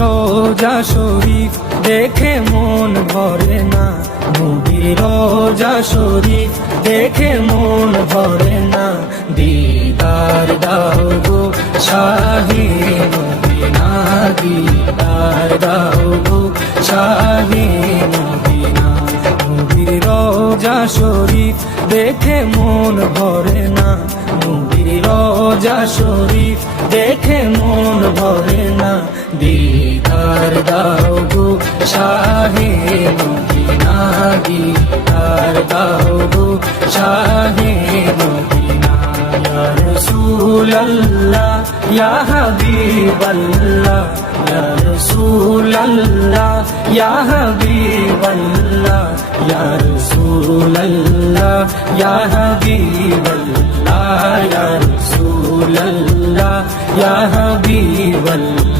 রোজা শরীফ দেখে মন ভরে না, নবীর রোজা শরীফ দেখে মন ভরে না। দিদার দাও গো শাহে মদিনা, দিদার দাও গো শাহে মদিনা। নবীর রোজা শরীফ দেখে মন ভরে না, নবীর রোজা শরীফ দেখে মন ভরে না। দিদার দাও গো শাহে মদিনা, দিদার দাও গো শাহে মদিনা। ইয়া রাসূলুল্লাহ ইয়া হাবিবাল্লাহ, ইয়া রাসূলুল্লাহ ইয়া হাবিবাল্লাহ, ইয়া রাসূলুল্লাহ ইয়া হাবিবাল্লাহ, ইয়া রাসূলুল্লাহ ইয়া হাবিবাল্লাহ।